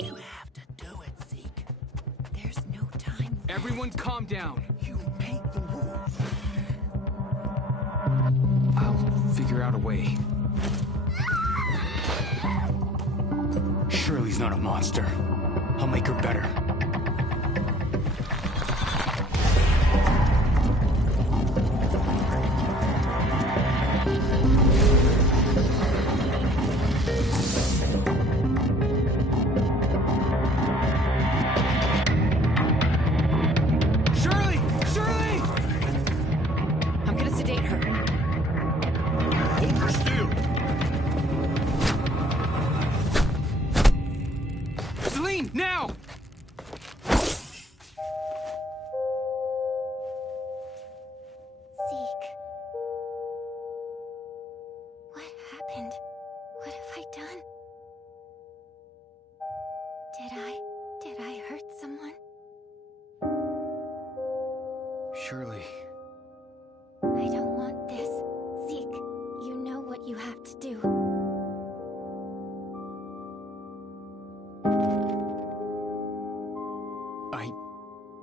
You have to do it, Zeke. There's no time. Everyone calm down. You make the rules. I'll figure out a way. Shirley's not a monster. I'll make her better. Now! Zeke. What happened? What have I done? Did I hurt someone? Shirley. I don't want this. Zeke, you know what you have to do.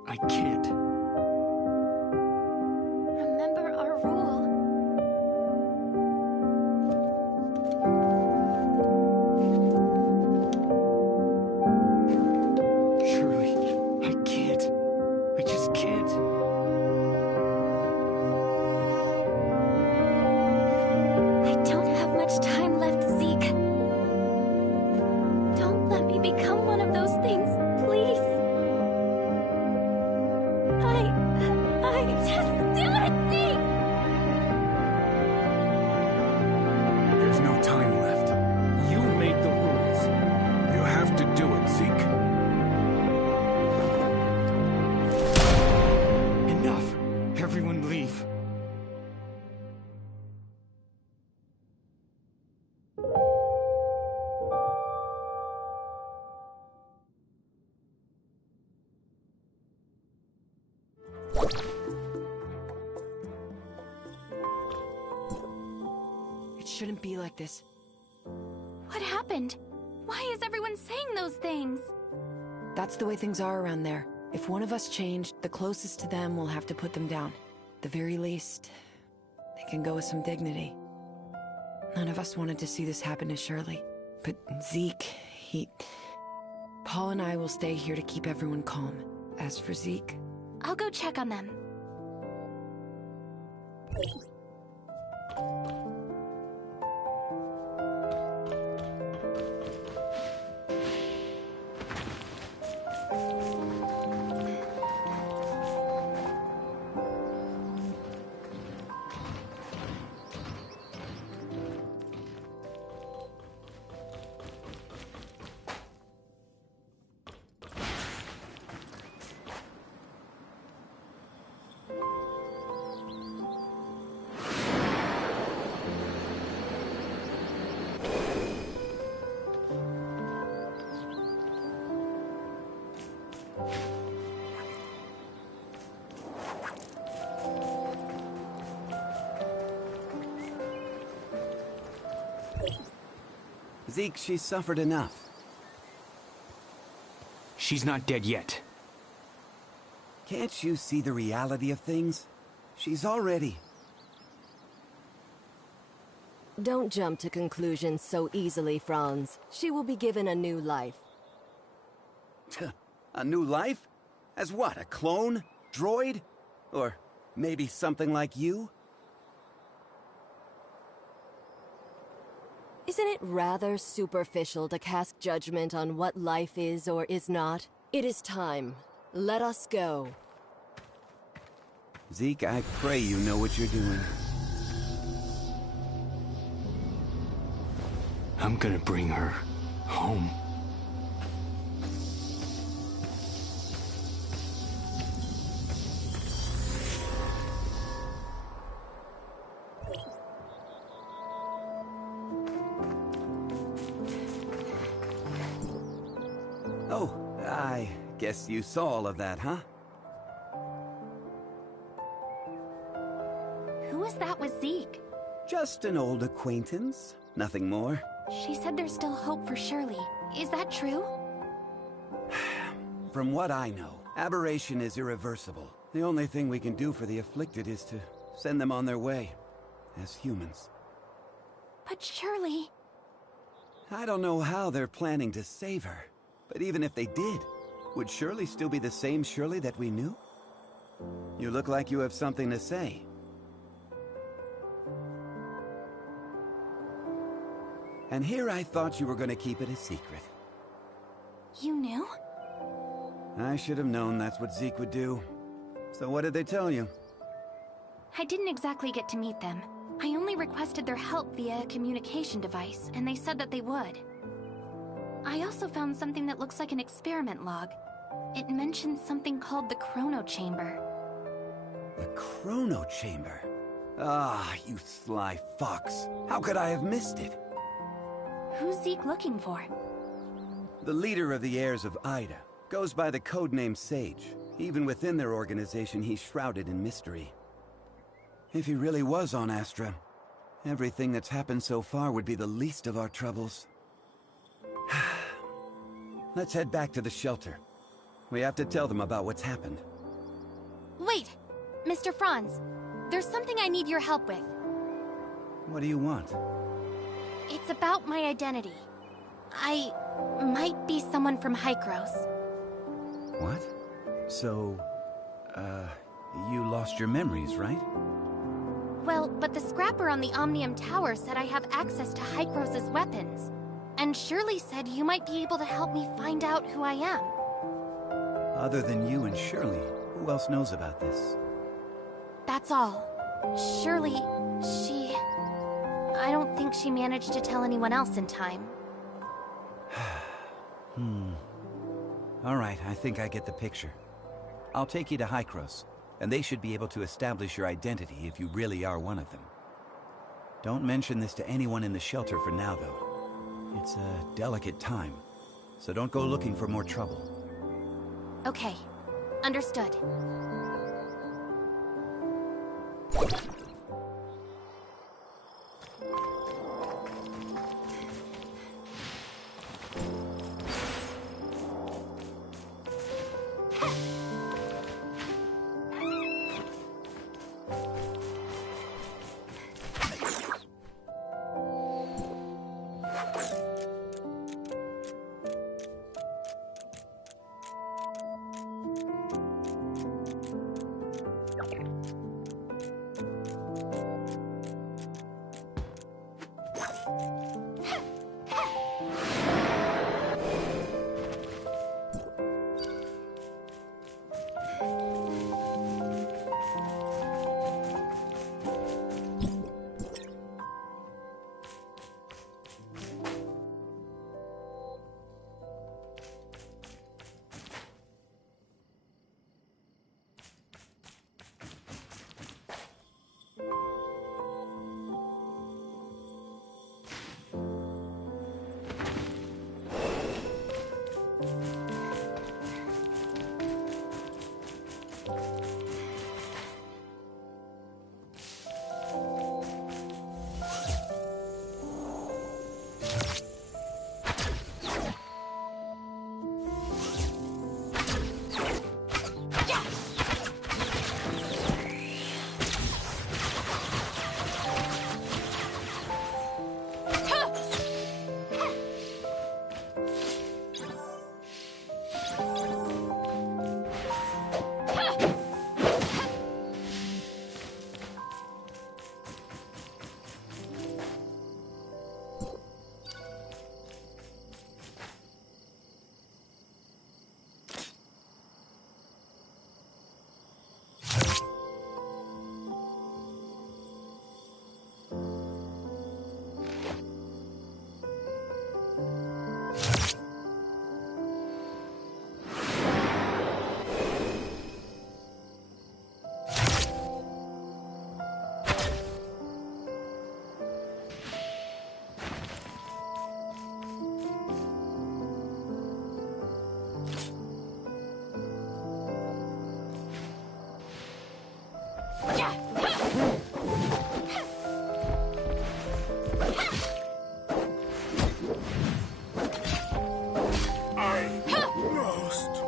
I can't. Remember our rule. Shirley, I can't. I just can't. I don't have much time left, Zeke. Don't let me become one of those things, please. Just do it, Zeke! There's no time left. You made the rules. You have to do it, Zeke. Enough. Everyone leave. It shouldn't be like this. What happened? Why is everyone saying those things? That's the way things are around there. If one of us changed, the closest to them will have to put them down. At the very least, they can go with some dignity. None of us wanted to see this happen to Shirley. But Zeke, Paul and I will stay here to keep everyone calm. As for Zeke... I'll go check on them. Zeke, she's suffered enough. She's not dead yet. Can't you see the reality of things? She's already... Don't jump to conclusions so easily, Franz. She will be given a new life. A new life? As what, a clone? Droid? Or maybe something like you? Isn't it rather superficial to cast judgment on what life is or is not? It is time. Let us go. Zeke, I pray you know what you're doing. I'm gonna bring her home. Oh, I guess you saw all of that, huh? Who is that with Zeke? Just an old acquaintance. Nothing more. She said there's still hope for Shirley. Is that true? From what I know, aberration is irreversible. The only thing we can do for the afflicted is to send them on their way. As humans. But Shirley... I don't know how they're planning to save her. But even if they did, would Shirley still be the same Shirley that we knew? You look like you have something to say. And here I thought you were going to keep it a secret. You knew? I should have known that's what Zeke would do. So what did they tell you? I didn't exactly get to meet them. I only requested their help via a communication device, and they said that they would. I also found something that looks like an experiment log. It mentions something called the Chrono Chamber. The Chrono Chamber? Ah, you sly fox. How could I have missed it? Who's Zeke looking for? The leader of the heirs of Ida. Goes by the codename Sage. Even within their organization, he's shrouded in mystery. If he really was on Astra, everything that's happened so far would be the least of our troubles. Let's head back to the shelter. We have to tell them about what's happened. Wait! Mr. Franz, there's something I need your help with. What do you want? It's about my identity. I might be someone from Hykros. What? So, you lost your memories, right? Well, but the scrapper on the Omnium Tower said I have access to Hykros' weapons. And Shirley said you might be able to help me find out who I am. Other than you and Shirley, who else knows about this? That's all. Shirley, I don't think she managed to tell anyone else in time. All right, I think I get the picture. I'll take you to Hykros, and they should be able to establish your identity if you really are one of them. Don't mention this to anyone in the shelter for now, though. It's a delicate time, so don't go looking for more trouble. Okay, understood. Lost.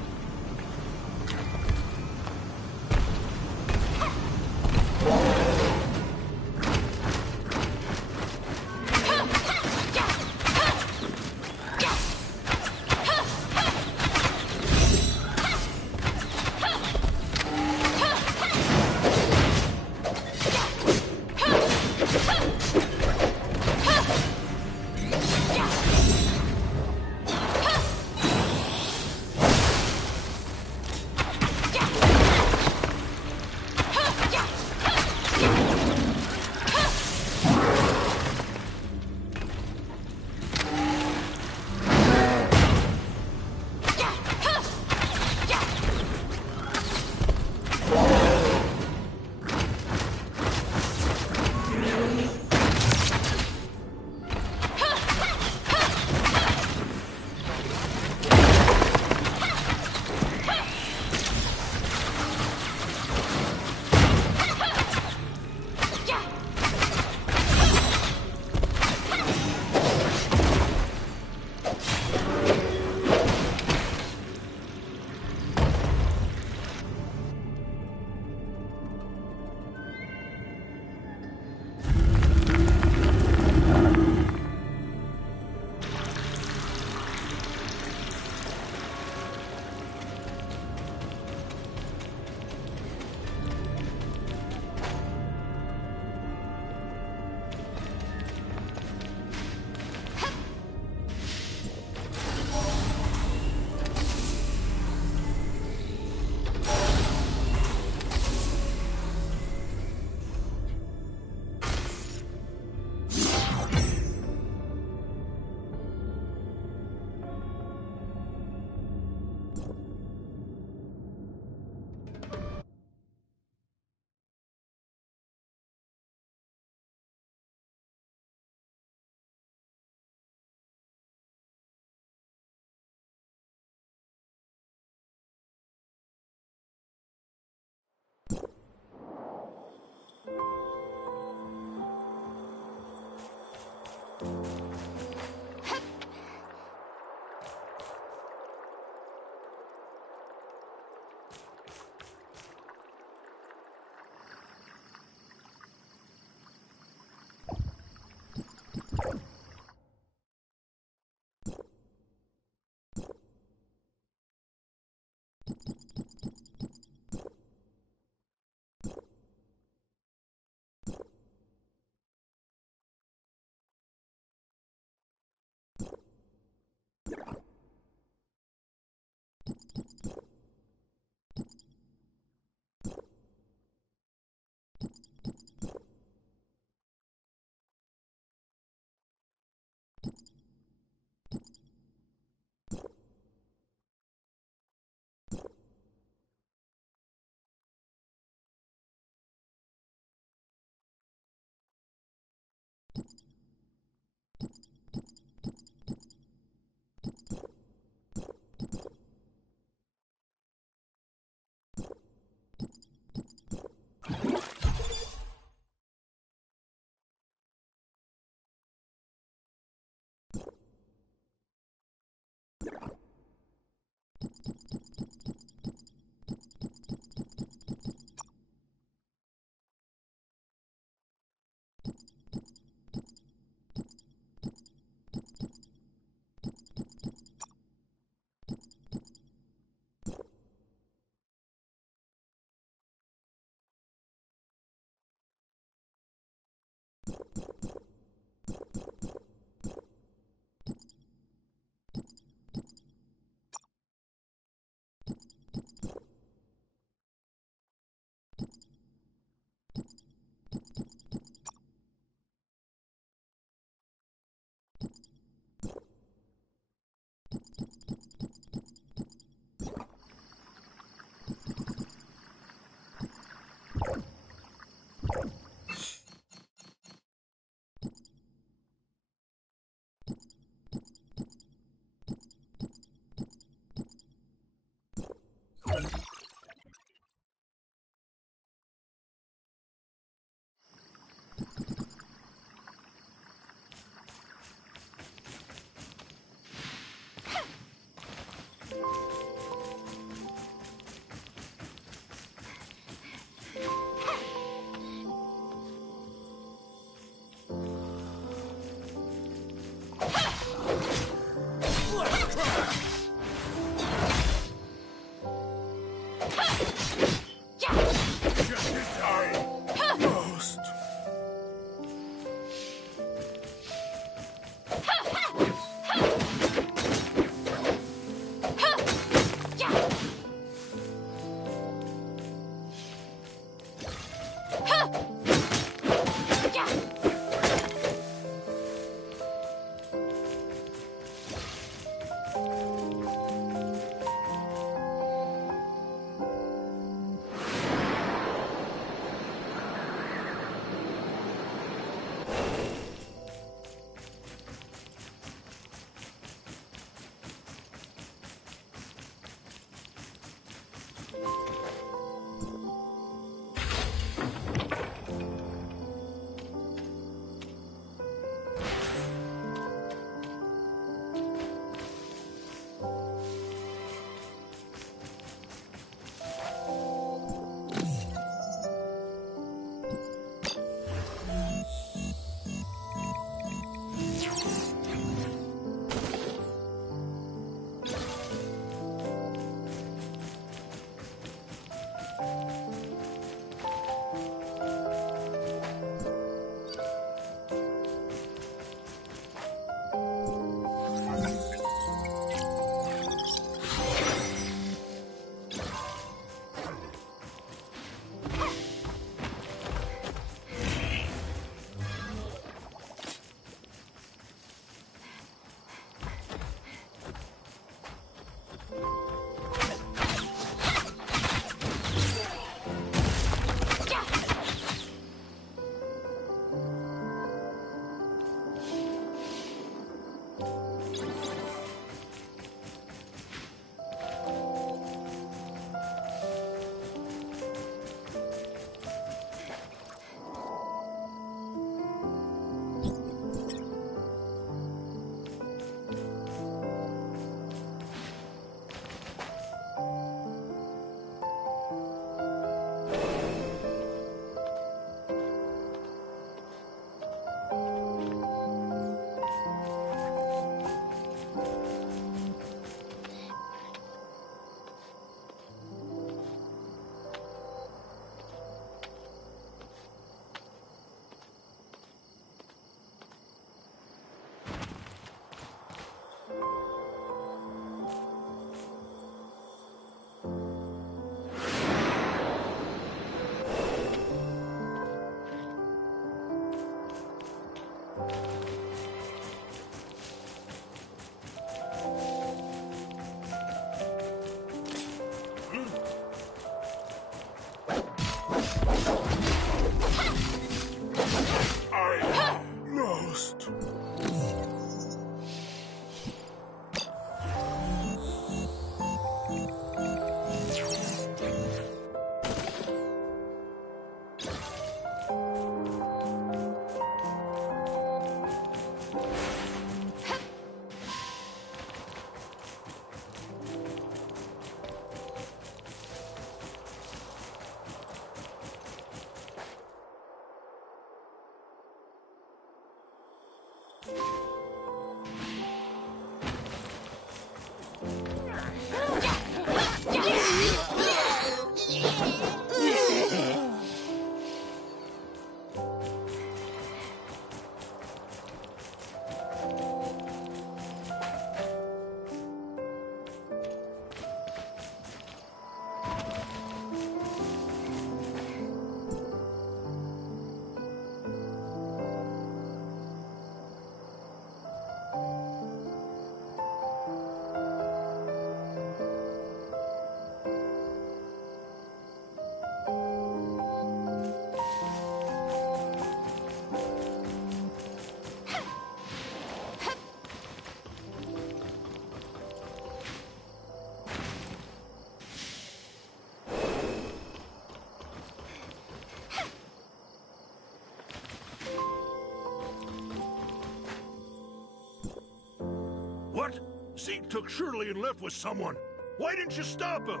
What? Zeke took Shirley and left with someone. Why didn't you stop him?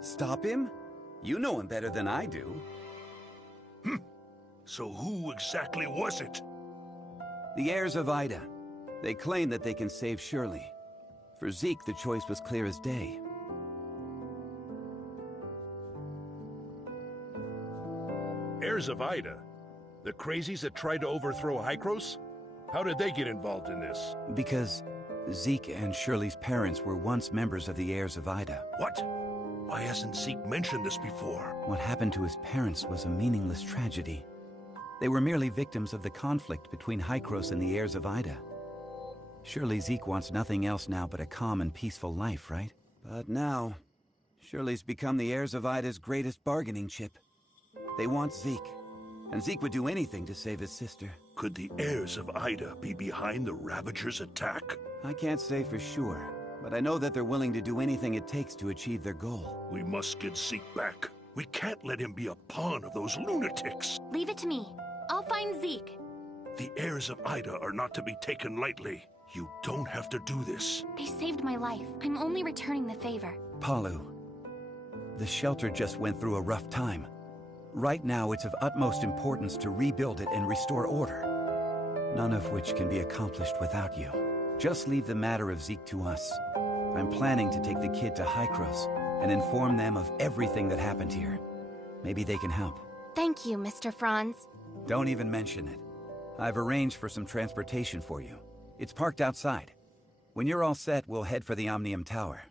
Stop him? You know him better than I do. So who exactly was it? The heirs of Ida. They claim that they can save Shirley. For Zeke, the choice was clear as day. Heirs of Ida? The crazies that tried to overthrow Hykros? How did they get involved in this? Because Zeke and Shirley's parents were once members of the heirs of Ida. What? Why hasn't Zeke mentioned this before? What happened to his parents was a meaningless tragedy. They were merely victims of the conflict between Hykros and the heirs of Ida. Surely Zeke wants nothing else now but a calm and peaceful life, right? But now, Shirley's become the heirs of Ida's greatest bargaining chip. They want Zeke, and Zeke would do anything to save his sister. Could the heirs of Ida be behind the Ravagers' attack? I can't say for sure, but I know that they're willing to do anything it takes to achieve their goal. We must get Zeke back. We can't let him be a pawn of those lunatics. Leave it to me. I'll find Zeke. The heirs of Ida are not to be taken lightly. You don't have to do this. They saved my life. I'm only returning the favor. Palu, the shelter just went through a rough time. Right now, it's of utmost importance to rebuild it and restore order. None of which can be accomplished without you. Just leave the matter of Zeke to us. I'm planning to take the kid to Hykros and inform them of everything that happened here. Maybe they can help. Thank you, Mr. Franz. Don't even mention it. I've arranged for some transportation for you. It's parked outside. When you're all set, we'll head for the Omnium Tower.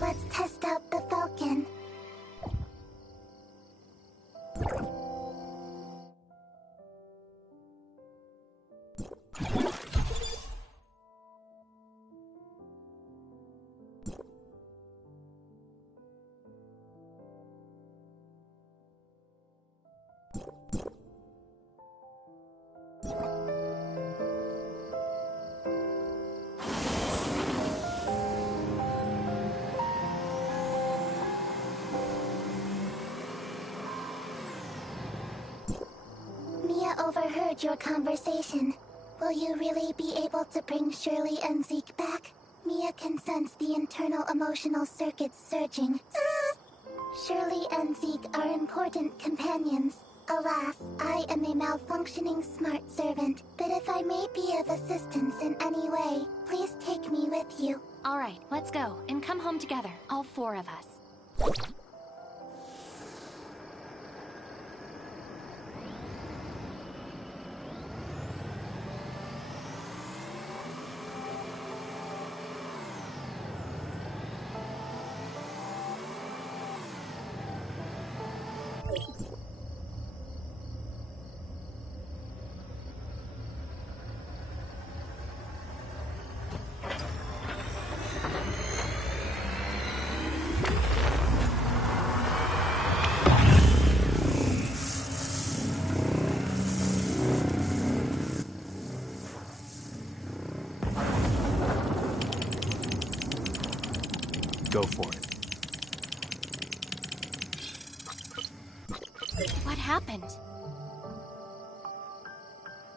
Let's test out the Falcon. Mia overheard your conversation. Will you really be able to bring Shirley and Zeke back? Mia can sense the internal emotional circuits surging. Shirley and Zeke are important companions. Alas, I am a malfunctioning smart servant, but if I may be of assistance in any way, please take me with you. All right, let's go and come home together, all four of us. Go for it. What happened?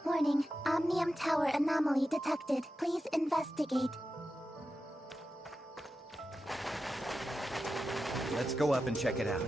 Warning, Omnium Tower tower anomaly detected. Please investigate. Let's go up and check it out.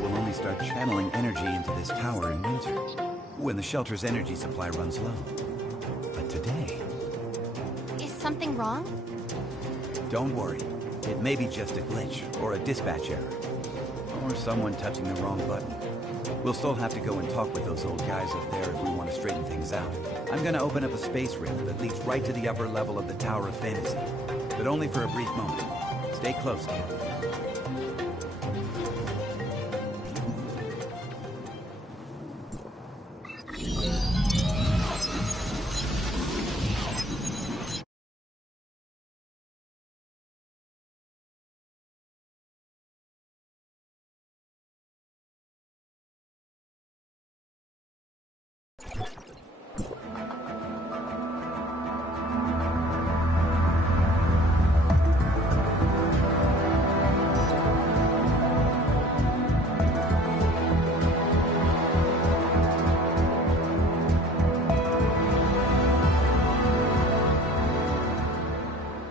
Will only start channeling energy into this tower in winter, when the shelter's energy supply runs low. But today... Is something wrong? Don't worry. It may be just a glitch, or a dispatch error. Or someone touching the wrong button. We'll still have to go and talk with those old guys up there if we want to straighten things out. I'm gonna open up a space rift that leads right to the upper level of the Tower of Fantasy. But only for a brief moment. Stay close, kid.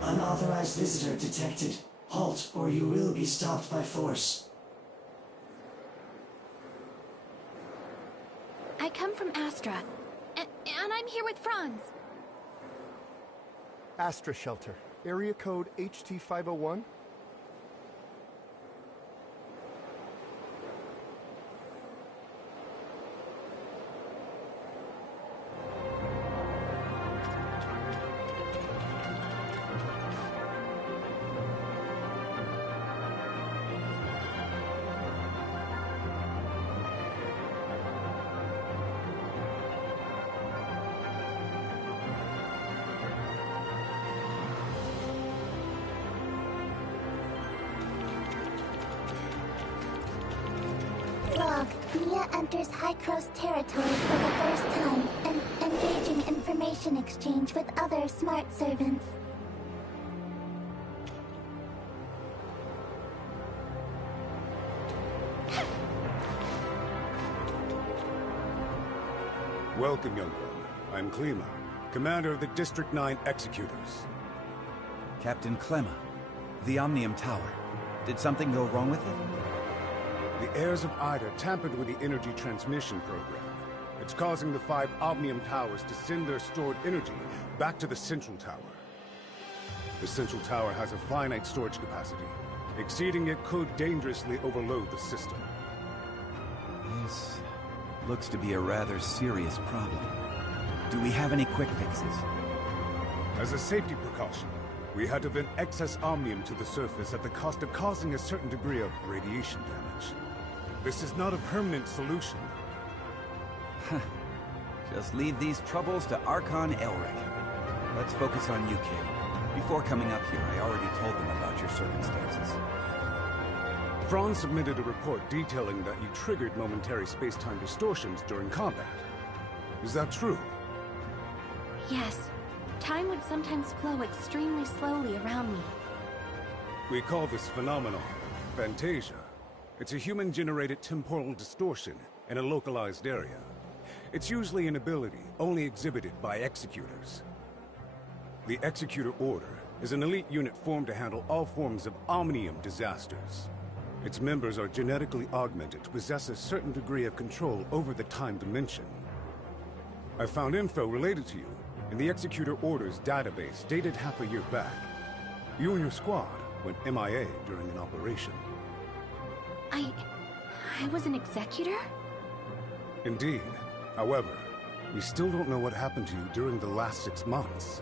Unauthorized visitor detected. Halt, or you will be stopped by force. I come from Astra, and I'm here with Franz. Astra Shelter, area code HT501. Log. Mia enters Hykros territory for the first time and engaging information exchange with other smart servants. Welcome, young one. I'm Klima, commander of the District 9 Executors. Captain Clemma, the Omnium Tower. Did something go wrong with it? The heirs of Ida tampered with the energy transmission program. It's causing the 5 Omnium Towers to send their stored energy back to the Central Tower. The Central Tower has a finite storage capacity. Exceeding it could dangerously overload the system. This looks to be a rather serious problem. Do we have any quick fixes? As a safety precaution, we had to vent excess omnium to the surface at the cost of causing a certain degree of radiation damage. This is not a permanent solution. Just leave these troubles to Archon Elric. Let's focus on you, kid. Before coming up here, I already told them about your circumstances. Franz submitted a report detailing that you triggered momentary space-time distortions during combat. Is that true? Yes. Time would sometimes flow extremely slowly around me. We call this phenomenon Phantasia. It's a human-generated temporal distortion in a localized area. It's usually an ability only exhibited by Executors. The Executor Order is an elite unit formed to handle all forms of Omnium disasters. Its members are genetically augmented to possess a certain degree of control over the time dimension. I found info related to you in the Executor Order's database dated half a year back. You and your squad went MIA during an operation. I was an executor? Indeed. However, we still don't know what happened to you during the last 6 months.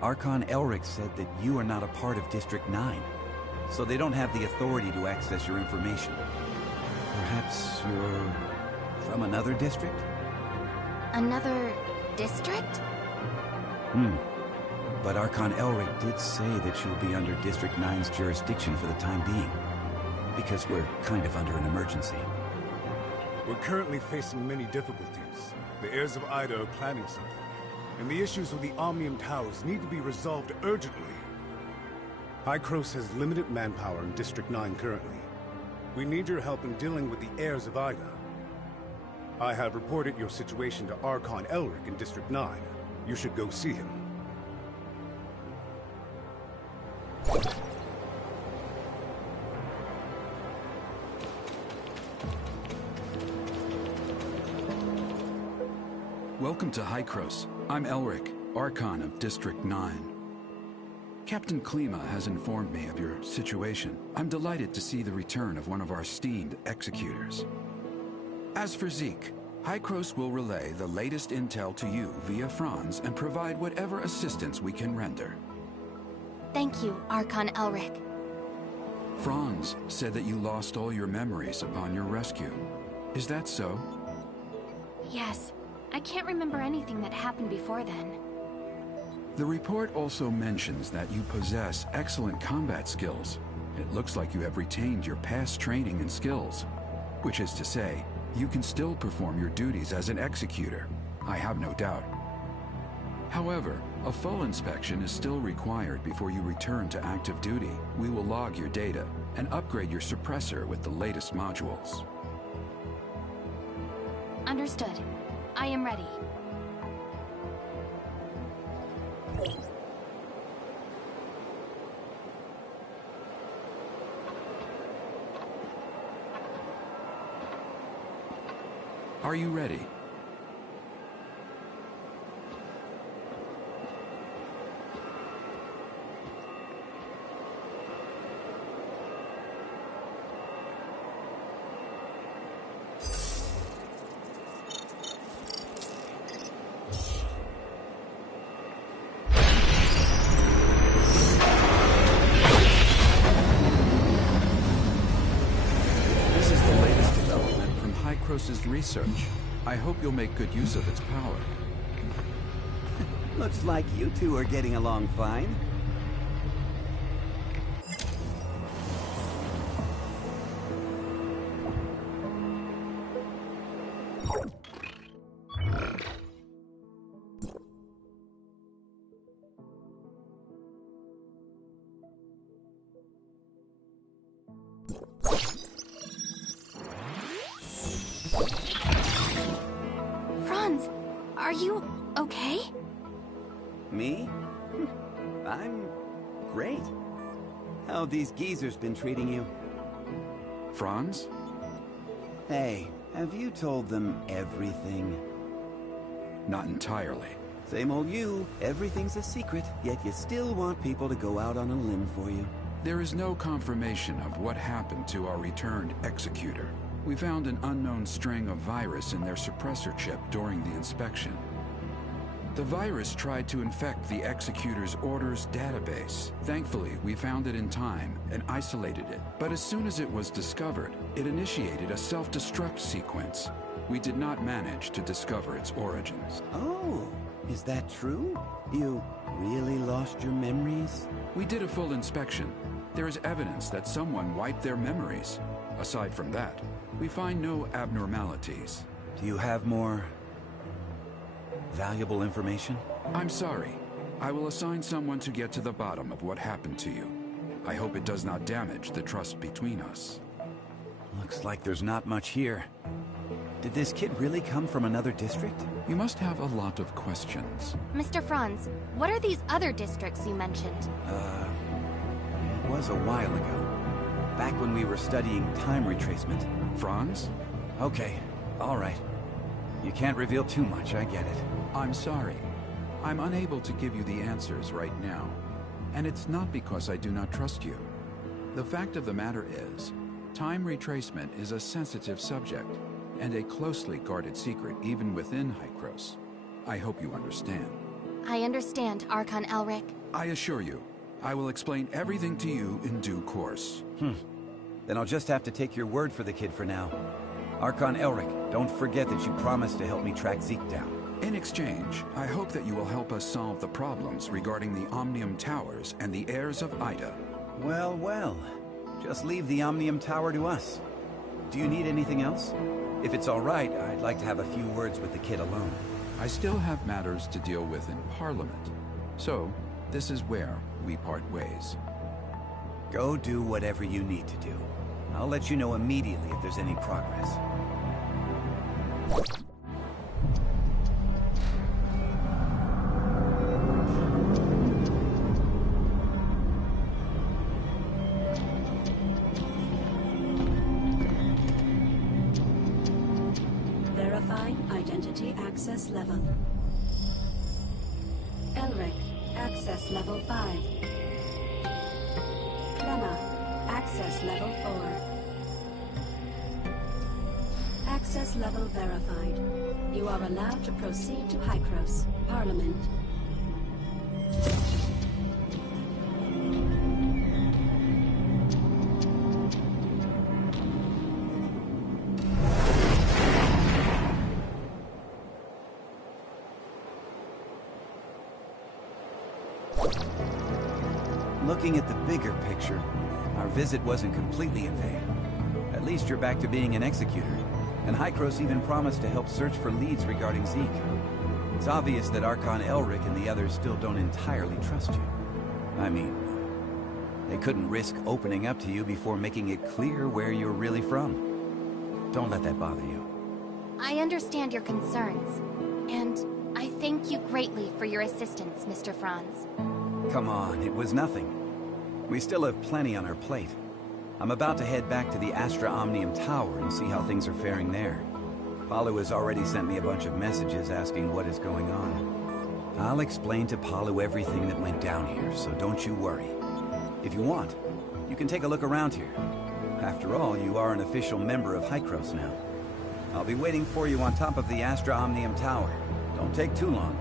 Archon Elric said that you are not a part of District 9, so they don't have the authority to access your information. Perhaps you're from another district? Another district? But Archon Elric did say that you'll be under District 9's jurisdiction for the time being, because we're kind of under an emergency. We're currently facing many difficulties. The heirs of Ida are planning something, and the issues with the Omnium Towers need to be resolved urgently. Hykros has limited manpower in District 9 currently. We need your help in dealing with the heirs of Ida. I have reported your situation to Archon Elric in District 9. You should go see him. Welcome to Hykros. I'm Elric, Archon of District 9. Captain Klima has informed me of your situation. I'm delighted to see the return of one of our esteemed executors. As for Zeke, Hykros will relay the latest intel to you via Franz and provide whatever assistance we can render. Thank you, Archon Elric. Franz said that you lost all your memories upon your rescue. Is that so? Yes. I can't remember anything that happened before then. The report also mentions that you possess excellent combat skills. It looks like you have retained your past training and skills, which is to say, you can still perform your duties as an executor. I have no doubt. However, a full inspection is still required before you return to active duty. We will log your data and upgrade your suppressor with the latest modules. Understood. I am ready. Are you ready? Research. I hope you'll make good use of its power. Looks like you two are getting along fine. Franz, are you okay? Me? I'm great. How have these geezers been treating you? Franz? Hey, have you told them everything? Not entirely. Same old you. Everything's a secret, yet you still want people to go out on a limb for you. There is no confirmation of what happened to our returned executor. We found an unknown string of virus in their suppressor chip during the inspection. The virus tried to infect the executor's orders database. Thankfully, we found it in time and isolated it. But as soon as it was discovered, it initiated a self-destruct sequence. We did not manage to discover its origins. Oh, is that true? You really lost your memories? We did a full inspection. There is evidence that someone wiped their memories. Aside from that, we find no abnormalities. Do you have more valuable information? I'm sorry. I will assign someone to get to the bottom of what happened to you. I hope it does not damage the trust between us. Looks like there's not much here. Did this kid really come from another district? You must have a lot of questions. Mr. Franz, what are these other districts you mentioned? It was a while ago. Back when we were studying time retracement. Franz? Okay, all right. You can't reveal too much, I get it. I'm sorry. I'm unable to give you the answers right now. And it's not because I do not trust you. The fact of the matter is, Time retracement is a sensitive subject, and a closely guarded secret even within Hykros. I hope you understand. I understand, Archon Elric. I assure you, I will explain everything to you in due course. Then I'll just have to take your word for the kid for now. Archon Elric, don't forget that you promised to help me track Zeke down. In exchange, I hope that you will help us solve the problems regarding the Omnium Towers and the heirs of Ida. Well, well. Just leave the Omnium Tower to us. Do you need anything else? If it's all right, I'd like to have a few words with the kid alone. I still have matters to deal with in Parliament. So, this is where we part ways. Go do whatever you need to do. I'll let you know immediately if there's any progress. Verifying identity access level. Elric, access level 5. Clemma, access level 4. Access level verified. You are allowed to proceed to Hykros, Parliament. Looking at the bigger picture, our visit wasn't completely in vain. At least you're back to being an executor, and Hykros even promised to help search for leads regarding Zeke. It's obvious that Archon Elric and the others still don't entirely trust you. I mean, they couldn't risk opening up to you before making it clear where you're really from. Don't let that bother you. I understand your concerns, and I thank you greatly for your assistance, Mr. Franz. Come on, it was nothing. We still have plenty on our plate. I'm about to head back to the Astra Omnium Tower and see how things are faring there. Palu has already sent me a bunch of messages asking what is going on. I'll explain to Palu everything that went down here, so don't you worry. If you want, you can take a look around here. After all, you are an official member of Hykros now. I'll be waiting for you on top of the Astra Omnium Tower. Don't take too long.